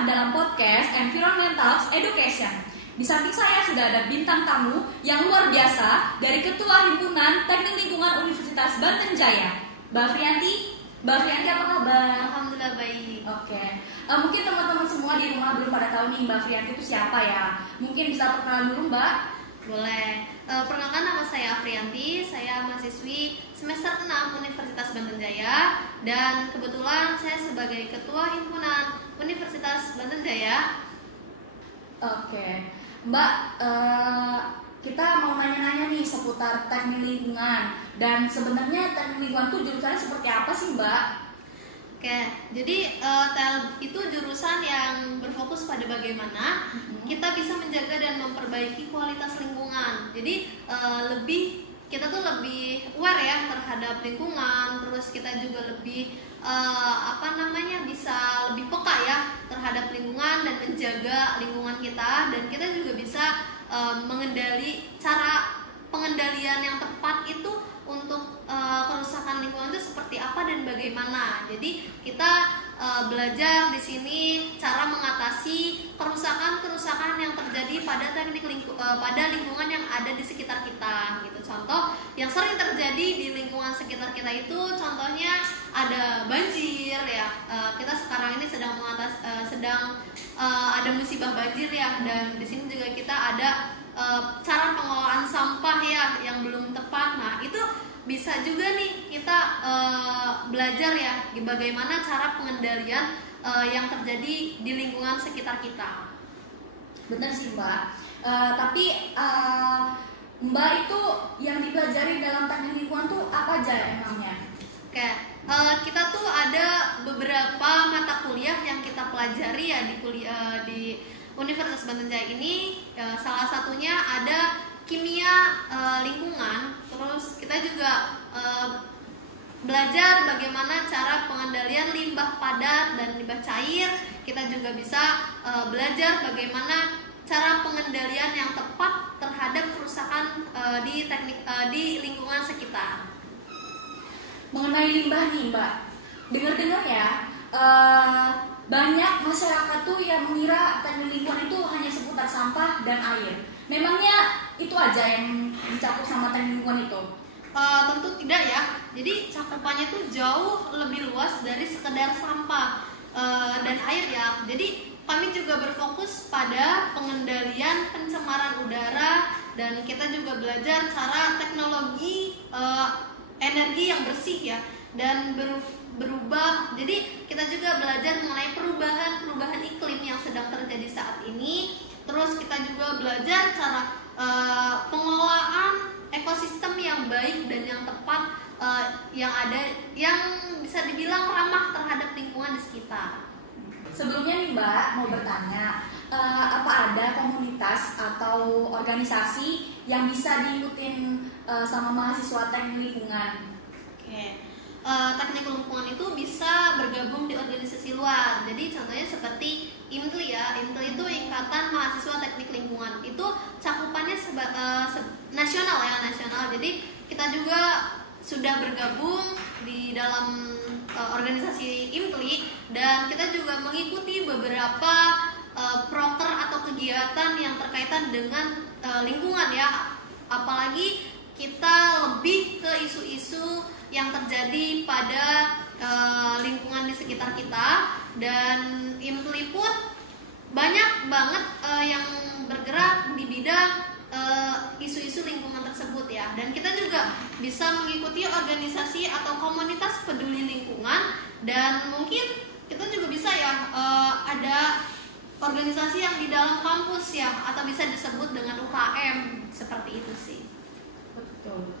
jumpa dalam podcast Environmental Education. Di samping saya sudah ada bintang tamu yang luar biasa dari Ketua Himpunan Teknik Lingkungan Universitas Banten Jaya, Mbak Frianti. Mbak Frianti, apa kabar? Alhamdulillah baik. Oke. Mungkin teman-teman semua di rumah belum pada tahu nih Mbak Frianti itu siapa ya. Mungkin bisa perkenalan dulu Mbak. Boleh. Perkenalkan, nama saya Afrianti. Saya mahasiswi semester 6 Universitas Banten Jaya, dan kebetulan saya sebagai Ketua Himpunan Universitas Banten Jaya. Oke. Mbak, kita mau nanya-nanya nih seputar teknik lingkungan. Dan sebenarnya teknik lingkungan itu jurusannya seperti apa sih Mbak? Oke, jadi TEL itu jurusan yang berfokus pada bagaimana kita bisa menjaga dan memperbaiki kualitas lingkungan. Jadi kita tuh lebih aware ya terhadap lingkungan, terus kita juga lebih bisa lebih peka ya terhadap lingkungan dan menjaga lingkungan kita, dan kita juga bisa cara pengendalian yang tepat itu untuk kerusakan lingkungan itu seperti apa dan bagaimana. Jadi kita belajar di sini cara mengatasi kerusakan yang terjadi pada pada lingkungan yang ada di sekitar kita gitu. Contoh yang sering terjadi di lingkungan sekitar kita itu contohnya ada banjir ya. Kita sekarang ini sedang ada musibah banjir ya, dan di sini juga kita ada cara pengelolaan sampah ya yang belum tepat. Nah, itu bisa juga nih kita belajar ya bagaimana cara pengendalian yang terjadi di lingkungan sekitar kita. Benar sih Mbak. Tapi Mbak itu yang dipelajari dalam teknik lingkungan tuh apa aja emangnya? Oke, kita tuh ada beberapa mata kuliah yang kita pelajari ya di Universitas Banten Jaya ini. Salah satunya ada kimia lingkungan. Terus kita juga belajar bagaimana cara pengendalian limbah padat dan limbah cair. Kita juga bisa belajar bagaimana cara pengendalian yang tepat terhadap kerusakan di lingkungan sekitar. Mengenai limbah nih Mbak, dengar-dengar ya banyak masyarakat tuh yang mengira teknik lingkungan itu hanya seputar sampah dan air. Memangnya itu aja yang dicakup sama teknik lingkungan itu? Tentu tidak ya. Jadi cakupannya itu jauh lebih luas dari sekedar sampah dan air ya. Jadi kami juga berfokus pada pengendalian pencemaran udara, dan kita juga belajar cara teknologi energi yang bersih ya dan berubah. Jadi kita juga belajar mengenai perubahan iklim yang sedang terjadi saat ini. Terus kita juga belajar cara pengelolaan ekosistem yang baik dan yang tepat yang bisa dibilang ramah terhadap lingkungan di sekitar. Sebelumnya nih Mbak mau bertanya, apa ada komunitas atau organisasi yang bisa diikutin sama mahasiswa teknik lingkungan? Oke. Teknik lingkungan itu bisa bergabung di organisasi luar. Jadi contohnya seperti IMTLI ya. IMTLI itu Ikatan Mahasiswa Teknik Lingkungan. Itu cakupannya nasional ya, nasional. Jadi kita juga sudah bergabung di dalam organisasi IMTLI, dan kita juga mengikuti beberapa proker atau kegiatan yang terkaitan dengan lingkungan ya. Apalagi kita lebih ke isu-isu yang terjadi pada lingkungan di sekitar kita, dan IMTLI pun banyak banget yang bergerak di bidang isu-isu lingkungan tersebut ya. Dan kita juga bisa mengikuti organisasi atau komunitas peduli lingkungan, dan mungkin kita juga bisa ya ada organisasi yang di dalam kampus ya, atau bisa disebut dengan UKM, seperti itu sih. Betul.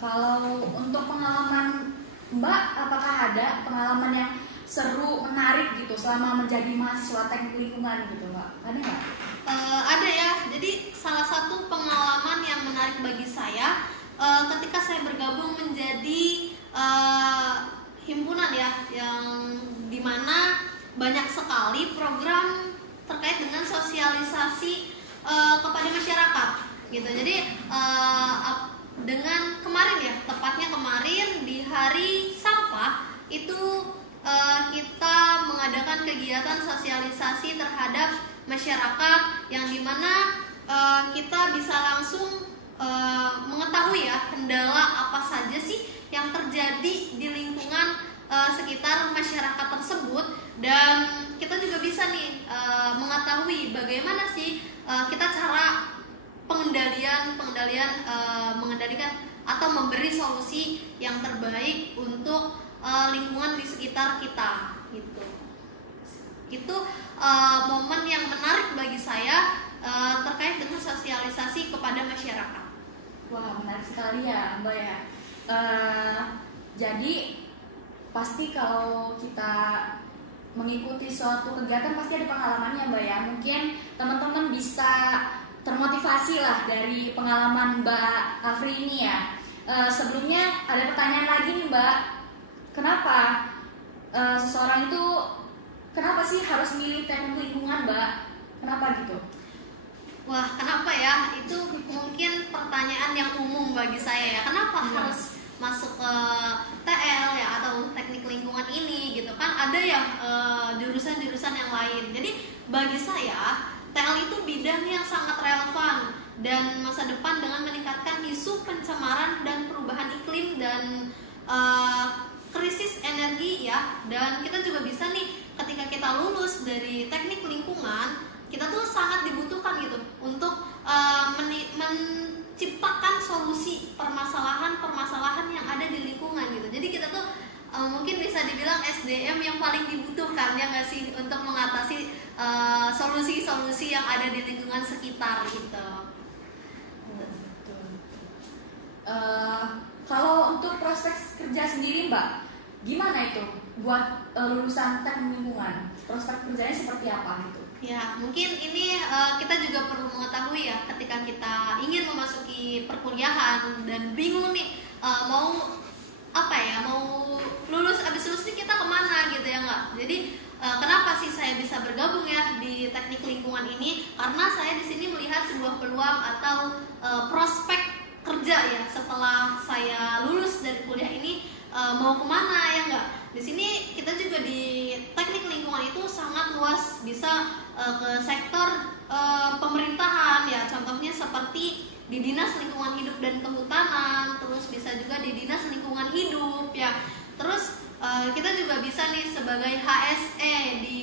Kalau untuk pengalaman Mbak, apakah ada pengalaman yang seru, menarik gitu selama menjadi mahasiswa teknik lingkungan gitu Mbak? Ada nggak? Ada ya. Jadi salah satu pengalaman yang menarik bagi saya ketika saya bergabung menjadi himpunan ya, yang dimana banyak sekali program terkait dengan sosialisasi kepada masyarakat gitu. Jadi dengan kemarin ya, tepatnya kemarin di hari sampah itu kita mengadakan kegiatan sosialisasi terhadap masyarakat yang dimana kita bisa langsung mengetahui ya kendala apa saja sih yang terjadi di lingkungan sekitar masyarakat tersebut, dan kita juga bisa nih mengetahui bagaimana sih kita cara mengendalikan atau memberi solusi yang terbaik untuk lingkungan di sekitar kita gitu. Itu momen yang menarik bagi saya terkait dengan sosialisasi kepada masyarakat. Wah, menarik sekali ya Mbak ya. Jadi pasti kalau kita mengikuti suatu kegiatan pasti ada pengalamannya Mbak ya. Mungkin teman-teman bisa termotivasi lah dari pengalaman Mbak Afri ini ya. Sebelumnya ada pertanyaan lagi nih Mbak. Kenapa seseorang itu kenapa sih harus milih teknik lingkungan Mbak? Kenapa gitu? Wah, kenapa ya? Itu mungkin pertanyaan yang umum bagi saya ya. Kenapa harus masuk ke TL ya atau teknik lingkungan ini gitu kan? Ada yang jurusan-jurusan yang lain. Jadi bagi saya TL itu bidang yang sangat relevan dan masa depan dengan meningkatkan isu pencemaran dan perubahan iklim dan krisis energi ya. Dan kita juga bisa nih ketika kita lulus dari teknik lingkungan, kita tuh sangat dibutuhkan gitu untuk menciptakan solusi permasalahan yang ada di lingkungan gitu. Jadi kita tuh mungkin bisa dibilang SDM yang paling dibutuhkan ya nggak sih, untuk mengatasi solusi-solusi yang ada di lingkungan sekitar gitu. Kalau untuk prospek kerja sendiri Mbak, gimana itu buat lulusan teknik lingkungan? Prospek kerjanya seperti apa gitu? Ya, mungkin ini kita juga perlu mengetahui ya ketika kita ingin memasuki perkuliahan dan bingung nih mau habis lulus nih kita kemana gitu ya nggak? Jadi kenapa sih saya bisa bergabung ya di teknik lingkungan ini? Karena saya di sini melihat sebuah peluang atau prospek kerja ya setelah saya lulus dari kuliah ini, mau kemana ya nggak? Di sini kita juga di teknik lingkungan itu sangat luas, bisa ke sektor pemerintahan ya, contohnya seperti di Dinas Lingkungan Hidup dan Kehutanan, terus bisa juga di Dinas Lingkungan Hidup ya. Terus kita juga bisa nih sebagai HSE di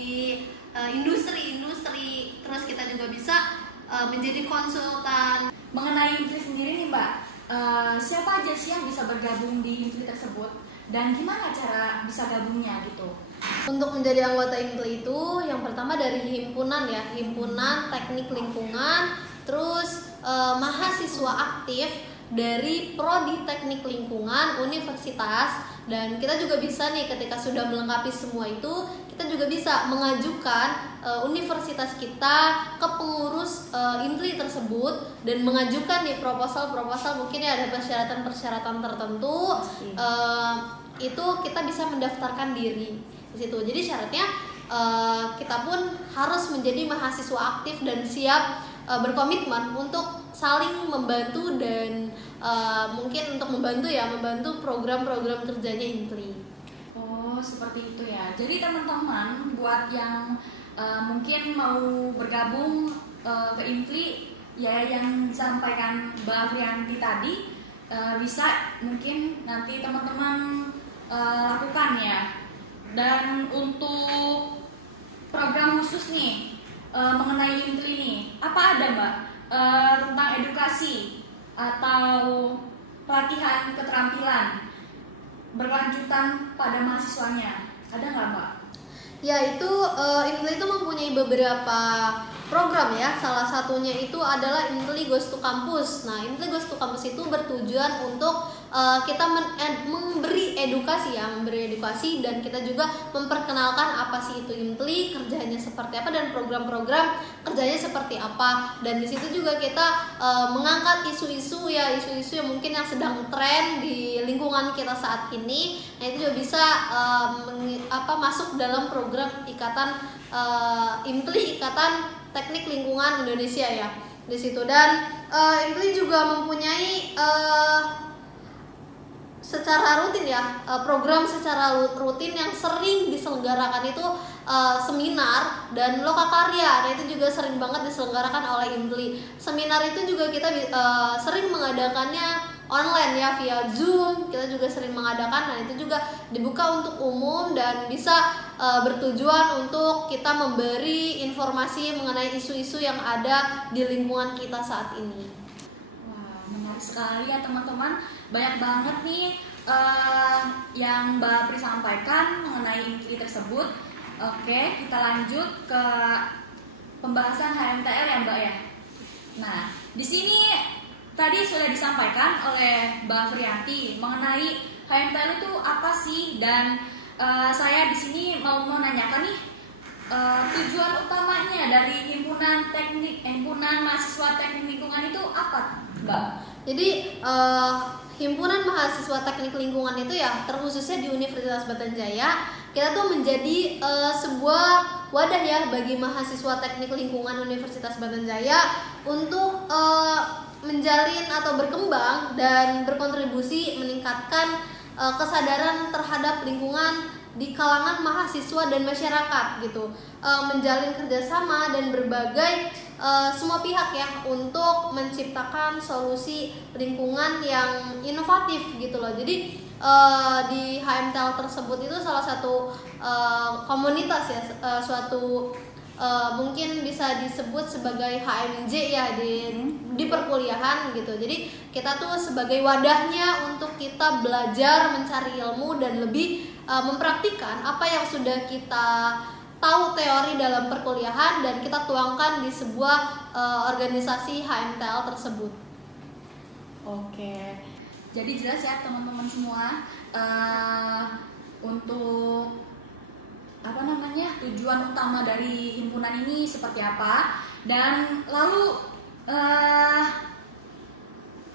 industri-industri, terus kita juga bisa menjadi konsultan. Mengenai industri sendiri nih Mbak, siapa aja sih yang bisa bergabung di industri tersebut dan gimana cara bisa gabungnya gitu? Untuk menjadi anggota IMTLI itu yang pertama dari himpunan ya, himpunan teknik lingkungan, terus mahasiswa aktif dari prodi teknik lingkungan universitas, dan kita juga bisa nih ketika sudah melengkapi semua itu kita juga bisa mengajukan universitas kita ke pengurus IMTLI tersebut dan mengajukan nih proposal mungkin ya ada persyaratan tertentu, itu kita bisa mendaftarkan diri di situ. Jadi syaratnya kita pun harus menjadi mahasiswa aktif dan siap berkomitmen untuk saling membantu dan mungkin untuk membantu program-program kerjanya IMTLI. Oh, seperti itu ya. Jadi teman-teman buat yang mungkin mau bergabung ke IMTLI ya, yang disampaikan Mbak Afrianti tadi, bisa mungkin nanti teman-teman lakukan ya. Dan untuk program khusus nih mengenai IMTLI nih, apa ada Mbak tentang edukasi atau pelatihan keterampilan berkelanjutan pada mahasiswanya, ada nggak Mbak? Ya, itu IMTLI itu mempunyai beberapa program ya. Salah satunya itu adalah IMTLI Goes to Campus. Nah, IMTLI Goes to Campus itu bertujuan untuk kita memberi edukasi dan kita juga memperkenalkan apa sih itu IMTLI, kerjanya seperti apa dan program-program kerjanya seperti apa. Dan di situ juga kita mengangkat isu-isu yang mungkin yang sedang tren di lingkungan kita saat ini. Nah, itu juga bisa masuk dalam program ikatan IMTLI, Ikatan Teknik Lingkungan Indonesia ya di situ. Dan IMTLI juga mempunyai secara rutin ya, program secara rutin yang sering diselenggarakan itu seminar dan lokakarya. Nah itu juga sering banget diselenggarakan oleh IMTLI. Seminar itu juga kita sering mengadakannya online ya, via Zoom. Kita juga sering mengadakan, nah itu juga dibuka untuk umum dan bisa bertujuan untuk kita memberi informasi mengenai isu-isu yang ada di lingkungan kita saat ini. Wah, menarik sekali ya teman-teman. Banyak banget nih yang Mbak Pri sampaikan mengenai IMTLI tersebut. Oke, kita lanjut ke pembahasan HMTL ya Mbak ya. Nah, di sini tadi sudah disampaikan oleh Mbak Frianti mengenai HMTL itu apa sih, dan saya di sini mau menanyakan nih tujuan utamanya dari himpunan mahasiswa teknik lingkungan itu apa, Mbak? Jadi himpunan mahasiswa teknik lingkungan itu ya, terkhususnya di Universitas Batanjaya, kita tuh menjadi sebuah wadah ya bagi mahasiswa teknik lingkungan Universitas Batanjaya untuk menjalin atau berkembang dan berkontribusi meningkatkan kesadaran terhadap lingkungan di kalangan mahasiswa dan masyarakat gitu, menjalin kerjasama dan berbagai semua pihak ya untuk menciptakan solusi lingkungan yang inovatif gitu loh. Jadi di HMTL tersebut itu salah satu komunitas ya, suatu mungkin bisa disebut sebagai HMJ ya di perkuliahan gitu. Jadi kita tuh sebagai wadahnya untuk kita belajar, mencari ilmu dan lebih mempraktikkan apa yang sudah kita tahu teori dalam perkuliahan dan kita tuangkan di sebuah organisasi HMTL tersebut. Oke, jadi jelas ya teman-teman semua untuk tujuan utama dari himpunan ini seperti apa, dan lalu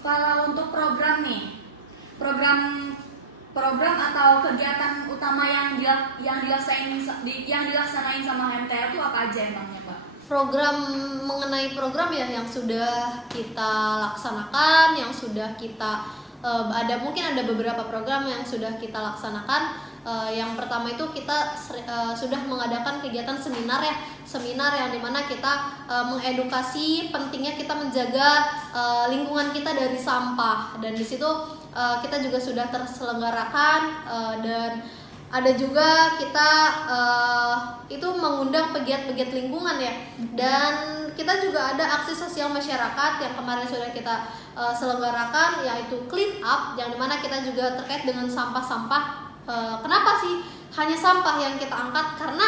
kalau untuk program nih, program atau kegiatan utama yang dilaksanain sama HMTL itu apa aja emangnya, Pak? Program mengenai program ya yang sudah kita laksanakan, yang sudah kita mungkin ada beberapa program yang sudah kita laksanakan. Yang pertama itu kita sudah mengadakan kegiatan seminar yang dimana kita mengedukasi pentingnya kita menjaga lingkungan kita dari sampah, dan di situ kita juga sudah terselenggarakan dan ada juga kita itu mengundang pegiat-pegiat lingkungan ya, dan kita juga ada aksi sosial masyarakat yang kemarin sudah kita selenggarakan, yaitu clean up, yang dimana kita juga terkait dengan sampah-sampah. Kenapa sih hanya sampah yang kita angkat? Karena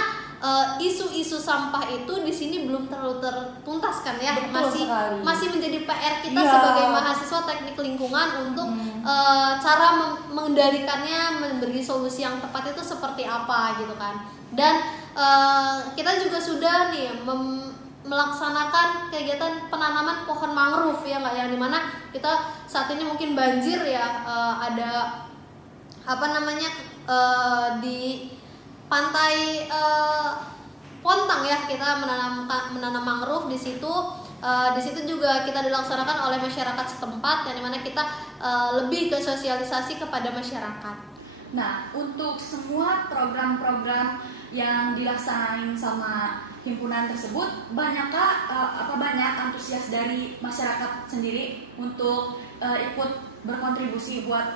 isu-isu sampah itu di sini belum terlalu tertuntaskan ya. Masih menjadi PR kita sebagai mahasiswa teknik lingkungan untuk cara mengendalikannya, memberi solusi yang tepat itu seperti apa gitu kan. Dan kita juga sudah nih melaksanakan kegiatan penanaman pohon mangrove ya nggak, yang dimana kita saat ini mungkin banjir ya, ada di pantai Pontang ya, kita menanam mangrove di situ. Di situ juga kita dilaksanakan oleh masyarakat setempat, yang dimana kita lebih ke sosialisasi kepada masyarakat. Nah, untuk semua program-program yang dilaksanain sama himpunan tersebut, banyak antusias dari masyarakat sendiri untuk ikut berkontribusi buat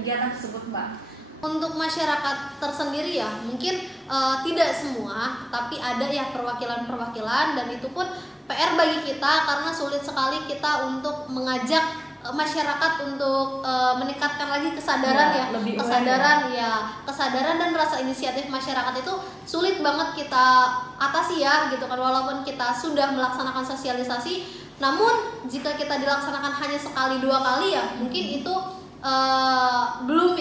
kegiatan tersebut, Mbak? Untuk masyarakat tersendiri ya mungkin tidak semua, tapi ada ya perwakilan-perwakilan, dan itu pun PR bagi kita karena sulit sekali kita untuk mengajak masyarakat untuk meningkatkan lagi kesadaran kesadaran dan rasa inisiatif masyarakat itu sulit banget kita atasi ya gitu kan. Walaupun kita sudah melaksanakan sosialisasi, namun jika kita dilaksanakan hanya sekali dua kali ya mungkin itu belum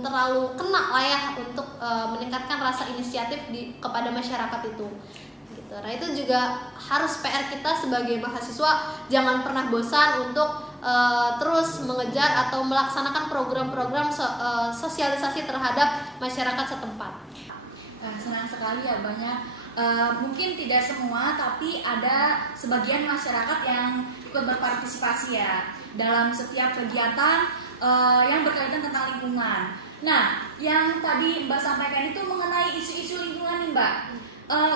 terlalu kena lah ya untuk meningkatkan rasa inisiatif kepada masyarakat itu gitu. Nah itu juga harus PR kita sebagai mahasiswa, jangan pernah bosan untuk terus mengejar atau melaksanakan program-program sosialisasi terhadap masyarakat setempat. Senang sekali ya, banyak mungkin tidak semua, tapi ada sebagian masyarakat yang ikut berpartisipasi ya. dalam setiap kegiatan yang berkaitan tentang lingkungan. Nah, yang tadi Mbak sampaikan itu mengenai isu-isu lingkungan nih Mbak.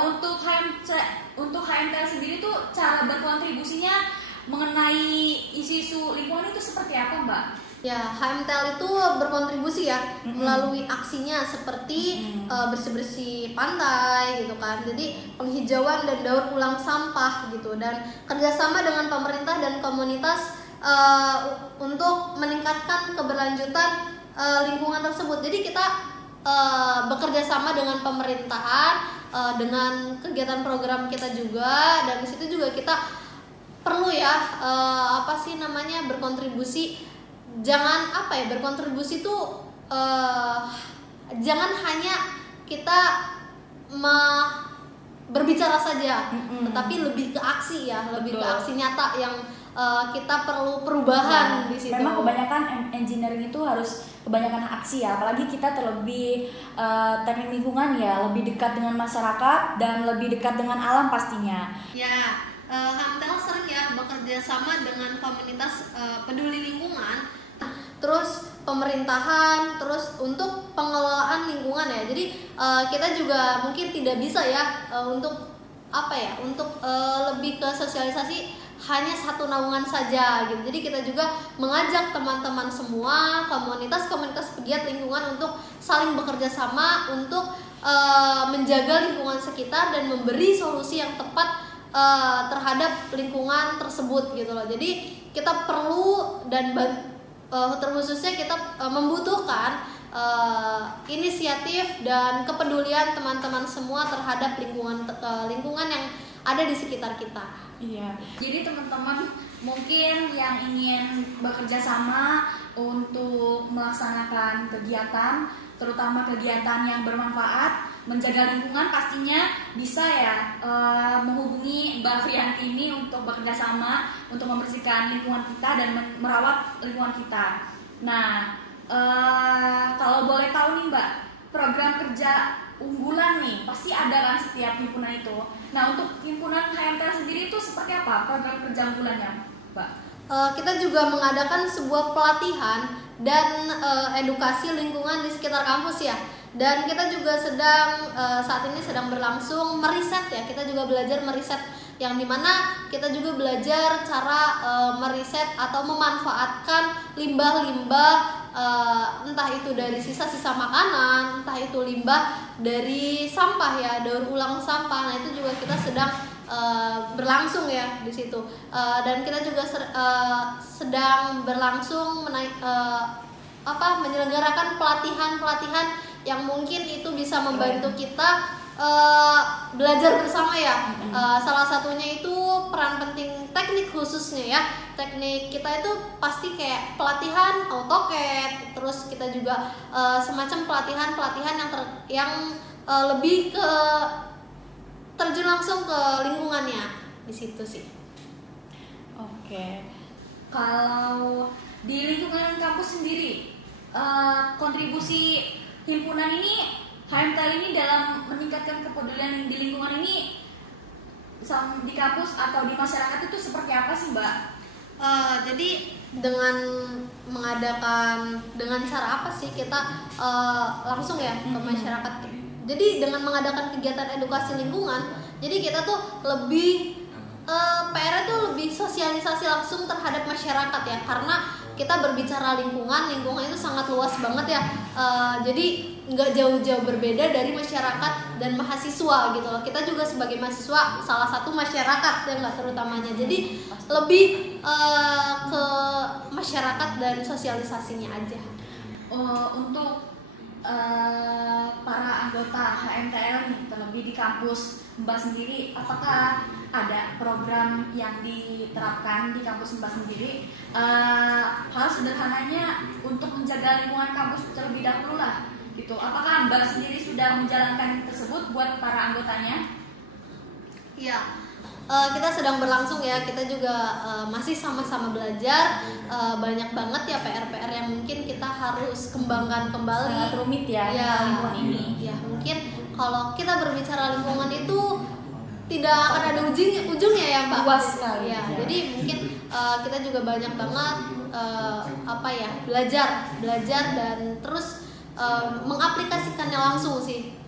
Untuk HMTL sendiri tuh cara berkontribusinya mengenai isu-isu lingkungan itu seperti apa Mbak? Ya, HMTL itu berkontribusi ya melalui aksinya seperti bersih-bersih pantai gitu kan. Jadi penghijauan dan daur ulang sampah gitu, dan kerjasama dengan pemerintah dan komunitas untuk meningkatkan keberlanjutan lingkungan tersebut. Jadi kita bekerja sama dengan pemerintahan, dengan kegiatan program kita juga, dan di situ juga kita perlu ya berkontribusi. Jangan berkontribusi itu jangan hanya kita berbicara saja, tetapi lebih ke aksi ya, lebih ke aksi nyata yang kita perlu perubahan di situ. Memang kebanyakan engineering itu harus kebanyakan aksi ya, apalagi kita terlebih teknik lingkungan ya, lebih dekat dengan masyarakat dan lebih dekat dengan alam pastinya. Ya, HMTL sering ya bekerja sama dengan komunitas peduli lingkungan, terus pemerintahan, terus untuk pengelolaan lingkungan ya. Jadi kita juga mungkin tidak bisa ya untuk lebih ke sosialisasi hanya satu naungan saja gitu. Jadi kita juga mengajak teman-teman semua, komunitas-komunitas pegiat lingkungan untuk saling bekerja sama untuk menjaga lingkungan sekitar dan memberi solusi yang tepat terhadap lingkungan tersebut gitu loh. Jadi kita perlu dan terkhususnya kita membutuhkan inisiatif dan kepedulian teman-teman semua terhadap lingkungan yang ada di sekitar kita. Iya. Jadi teman-teman mungkin yang ingin bekerja sama untuk melaksanakan kegiatan, terutama kegiatan yang bermanfaat, menjaga lingkungan, pastinya bisa ya menghubungi Mbak Frianti ini untuk bekerja sama untuk membersihkan lingkungan kita dan merawat lingkungan kita. Nah, kalau boleh tahu nih Mbak, program kerja unggulan nih pasti ada kan setiap himpunan itu. Nah, untuk himpunan HMTL sendiri itu seperti apa program kerja unggulannya, Mbak? Kita juga mengadakan sebuah pelatihan dan edukasi lingkungan di sekitar kampus ya. Dan kita juga saat ini sedang berlangsung meriset ya. Kita juga belajar meriset, yang dimana kita juga belajar cara meriset atau memanfaatkan limbah-limbah, entah itu dari sisa-sisa makanan, entah itu limbah dari sampah ya, daur ulang sampah. Nah, itu juga kita sedang berlangsung ya di situ. Dan kita juga sedang berlangsung menyelenggarakan pelatihan-pelatihan yang mungkin itu bisa membantu kita belajar bersama ya. Salah satunya itu peran penting teknik khususnya ya. Teknik kita itu pasti kayak pelatihan AutoCAD, terus kita juga semacam pelatihan yang lebih ke terjun langsung ke lingkungannya di situ sih. Oke. Kalau di lingkungan kampus sendiri, kontribusi himpunan ini, HMTL ini dalam meningkatkan kepedulian di lingkungan ini di kampus atau di masyarakat itu seperti apa sih Mbak? Jadi dengan cara apa sih kita langsung ya ke masyarakat. Jadi dengan mengadakan kegiatan edukasi lingkungan, jadi kita tuh lebih PR itu lebih sosialisasi langsung terhadap masyarakat ya, karena kita berbicara lingkungan itu sangat luas banget ya. Jadi nggak jauh-jauh berbeda dari masyarakat dan mahasiswa gitu loh. Kita juga sebagai mahasiswa salah satu masyarakat ya, nggak terutamanya. Jadi lebih ke masyarakat dan sosialisasinya aja. Untuk para anggota HMTL nih, terlebih di kampus Mbak sendiri, apakah ada program yang diterapkan di kampus Mbak sendiri? Hal sederhananya untuk menjaga lingkungan kampus terlebih dahulu lah gitu. Apakah Mbak sendiri sudah menjalankan tersebut buat para anggotanya? Iya. Kita sedang berlangsung ya, kita juga masih sama-sama belajar. Banyak banget ya PR-PR yang mungkin kita harus kembangkan kembali. Sangat rumit ya lingkungan ini. Ya mungkin kalau kita berbicara lingkungan itu tidak akan ada ujungnya ya Mbak. Luas sekali. Ya, jadi mungkin kita juga banyak banget belajar dan terus mengaplikasikannya langsung sih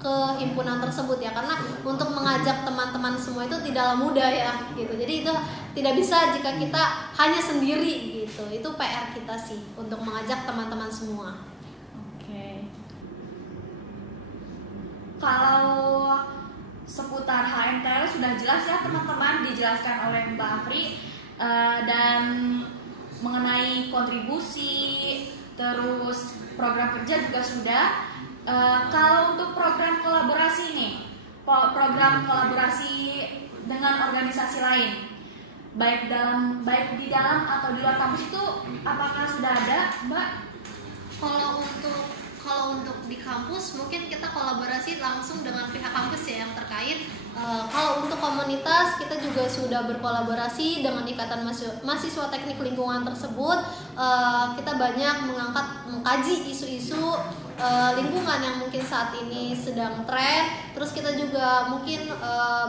ke himpunan tersebut ya, karena untuk mengajak teman-teman semua itu tidaklah mudah ya gitu. Jadi itu tidak bisa jika kita hanya sendiri gitu. Itu PR kita sih untuk mengajak teman-teman semua. Oke. Kalau seputar HMTL sudah jelas ya teman-teman, dijelaskan oleh Mbak Afri, dan mengenai kontribusi, terus program kerja juga sudah. Kalau untuk program kolaborasi nih, program kolaborasi dengan organisasi lain, baik di dalam atau di luar kampus itu apakah sudah ada, Mbak? Kalau untuk di kampus mungkin kita kolaborasi langsung dengan pihak kampus ya yang terkait. Kalau untuk komunitas kita juga sudah berkolaborasi dengan Ikatan Mahasiswa Teknik Lingkungan tersebut. Kita banyak mengkaji isu-isu lingkungan yang mungkin saat ini sedang tren. Terus kita juga mungkin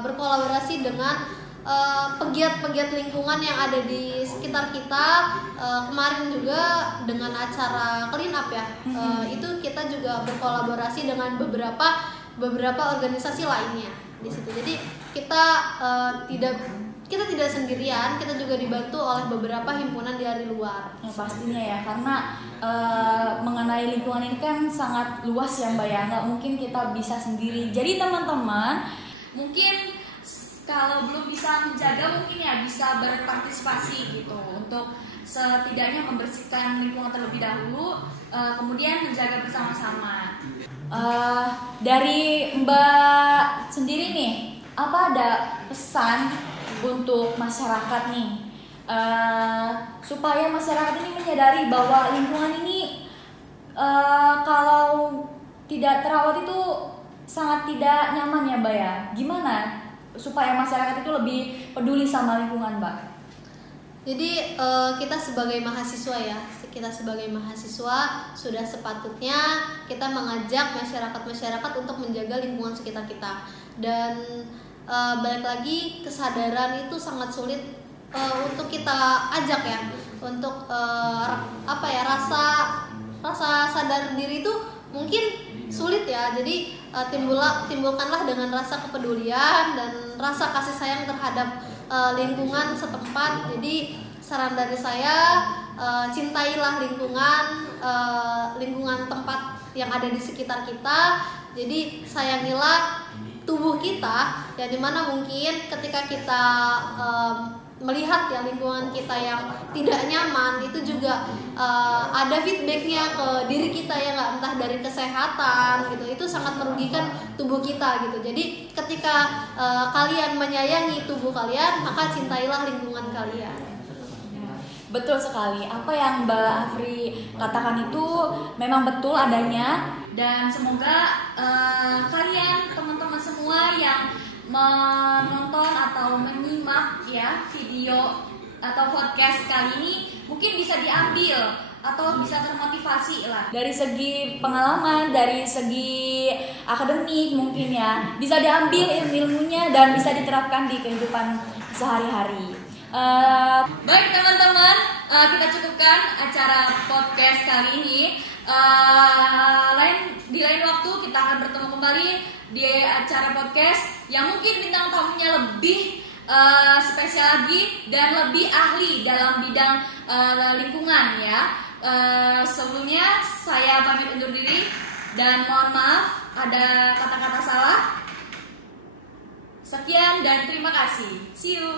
berkolaborasi dengan pegiat-pegiat lingkungan yang ada di sekitar kita. Kemarin juga dengan acara clean up ya, itu kita juga berkolaborasi dengan beberapa organisasi lainnya di situ. Jadi kita tidak sendirian, kita juga dibantu oleh beberapa himpunan dari luar. Ya, pastinya ya, karena mengenai lingkungan ini kan sangat luas ya Mbak ya, nggak mungkin kita bisa sendiri. Jadi teman-teman mungkin kalau belum bisa menjaga mungkin ya bisa berpartisipasi gitu untuk setidaknya membersihkan lingkungan terlebih dahulu, kemudian menjaga bersama-sama. Dari Mbak sendiri nih, apa ada pesan untuk masyarakat nih, supaya masyarakat ini menyadari bahwa lingkungan ini kalau tidak terawat itu sangat tidak nyaman ya Mbak ya. Gimana supaya masyarakat itu lebih peduli sama lingkungan, Mbak? Jadi kita sebagai mahasiswa sudah sepatutnya kita mengajak masyarakat untuk menjaga lingkungan sekitar kita. Dan balik lagi, kesadaran itu sangat sulit untuk kita ajak ya, untuk rasa sadar diri itu mungkin sulit ya. Jadi timbulkanlah dengan rasa kepedulian dan rasa kasih sayang terhadap lingkungan setempat. Jadi saran dari saya, cintailah lingkungan tempat yang ada di sekitar kita. Jadi sayangilah tubuh kita, dan dimana mungkin ketika kita melihat ya lingkungan kita yang tidak nyaman, itu juga ada feedbacknya ke diri kita ya, nggak, entah dari kesehatan gitu, itu sangat merugikan tubuh kita gitu. Jadi ketika kalian menyayangi tubuh kalian, maka cintailah lingkungan kalian. Betul sekali, apa yang Mbak Afri katakan itu memang betul adanya, dan semoga kalian teman-teman semua yang menonton atau menyimak ya video atau podcast kali ini mungkin bisa diambil atau bisa termotivasi lah dari segi pengalaman, dari segi akademik mungkin ya, bisa diambil ilmunya dan bisa diterapkan di kehidupan sehari-hari. Baik teman-teman, kita cukupkan acara podcast kali ini. Di lain waktu kita akan bertemu kembali di acara podcast yang mungkin bintang tamunya lebih spesial lagi dan lebih ahli dalam bidang lingkungan ya. Sebelumnya saya pamit undur diri dan mohon maaf ada kata-kata salah. Sekian dan terima kasih. See you.